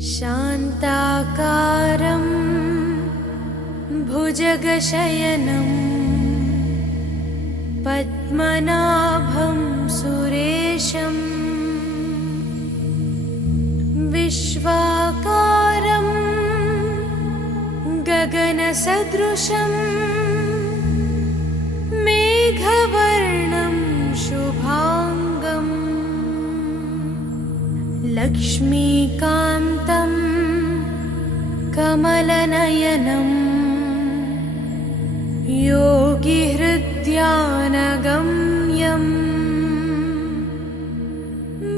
शान्ताकारं भुजगशयनं पद्मनाभं सुरेशं विश्वाकारं गगनसदृशं मेघवर्णं शुभांगं लक्ष्मीकान्तं कमलनयनं योगिहृद्यानगम्यं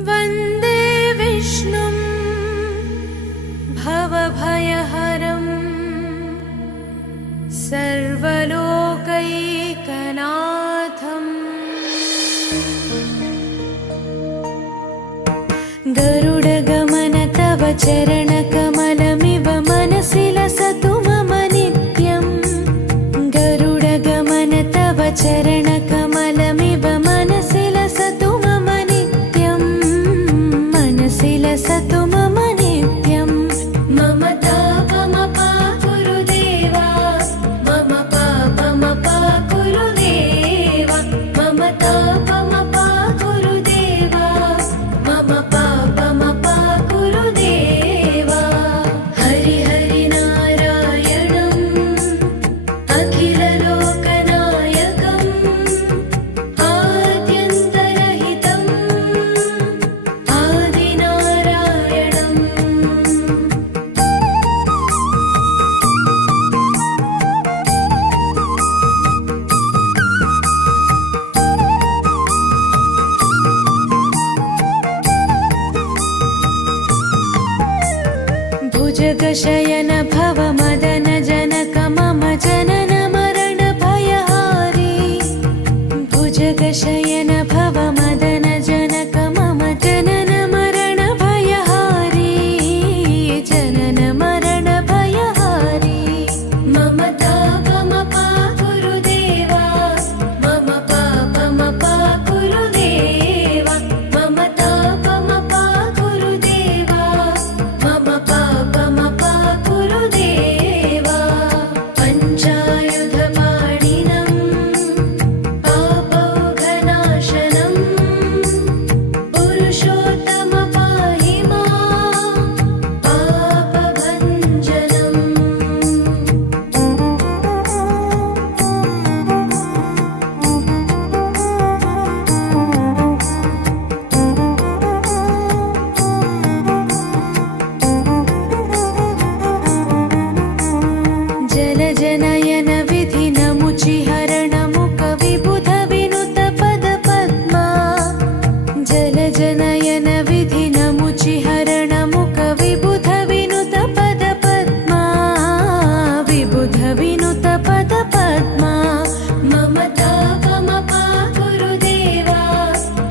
वन्दे विष्णुं भवभयहरं सर्वलोकैकनाथम्। गरुडगमन तव चरणकमलमिव मनसि लसतु मम नित्यम्। गरुडगमन तव चरणकमलमिव मनसि लसतु मम नित्यम्। मनसि लसतु मम नित्यम्। मम तापमपा गुरुदेवा, मम पापमपा गुरुदेवा, मम तापमपा गुरुदेवा, मम पापमपा गुरुदेवा। हरि हरि नारायणम् अखिललोकनायकम् आद्यन्तरहितम् आदिनारायणम्। भुजगशयन भव मदन जनक मम जनन मरण भयहारी। भुजगशयन भव मदन जनक मम जनन मरण भयहारी। जनन मरण भयहारी। मम तापमपा गुरुदेवा, मम पापमपा गुरुदेवा, मम तापमपा गुरुदेवा, मम पापमपा गुरुदेवा। पञ्चायुधपाणिनं पापौघनाशनं पुरुषोत्तम पाहि मां पापभञ्जनम्। जलजनयन विधिनमुचिहरणमुख विबुध विनुत पदपद्मा। जलजनयन विधिनमुचिहरणमुख विबुध विनुत पदपद्मा। विबुध विनुत पदपद्मा। मम तापमपा गुरुदेवा,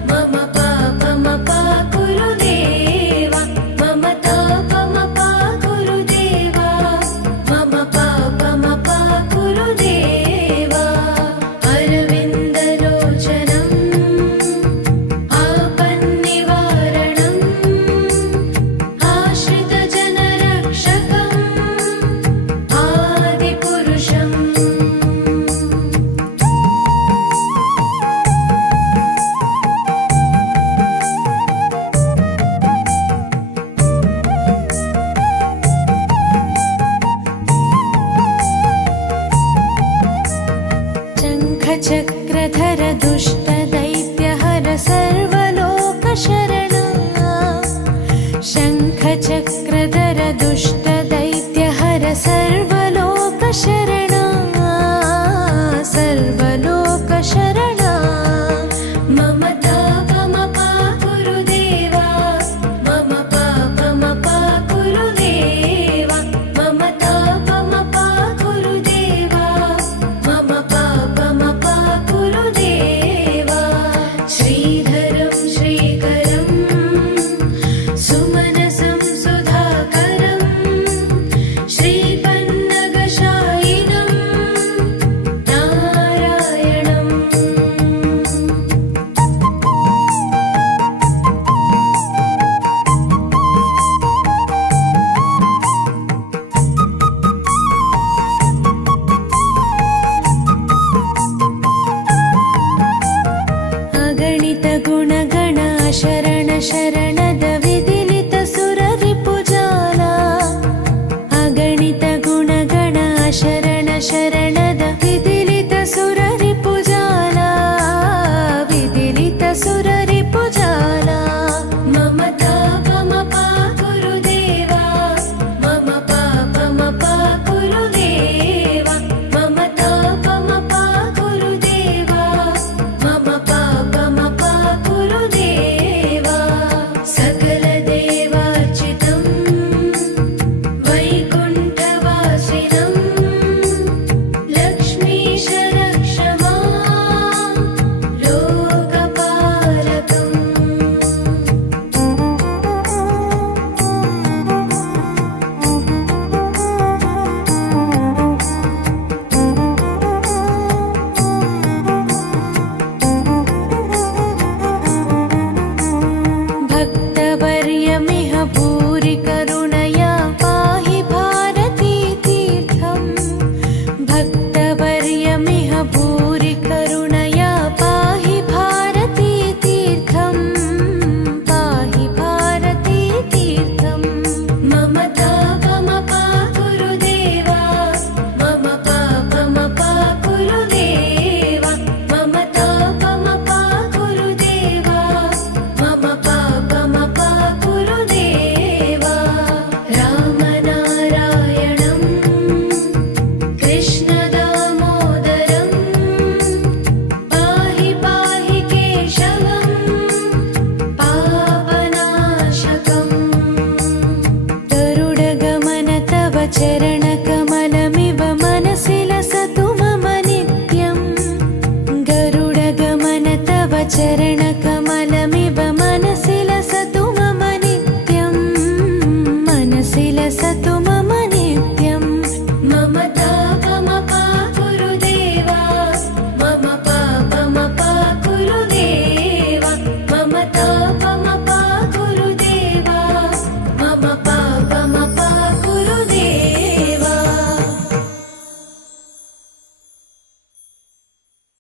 मम पापमपा गुरुदेवा, मम तापमपा गुरुदेवा, मम पापमपा गुरुदेवा। अरविन्दलोचनम् आपन्निवारणम् आश्रितजनरक्षकम् आदिपुरुषम्। शङ्खचक्रधर दुष्टदैत्यहर सर्वलोकशरणा। शङ्खचक्रधर दुष्टदैत्यहर सर्वलोकशरणा। सर्वलोकशरणा। मम तापमपा गुरुदेवा, मम पापमपा गुरुदेवा, मम तापमपा गुरुदेवा, मम पापमपा गुरुदेवा। श्रीधरं श्रीकरं सुमनसं सुधाकरं चरणकमलमिव मनसि लसतु मम नित्यम् गरुडगमन तव चरणकमल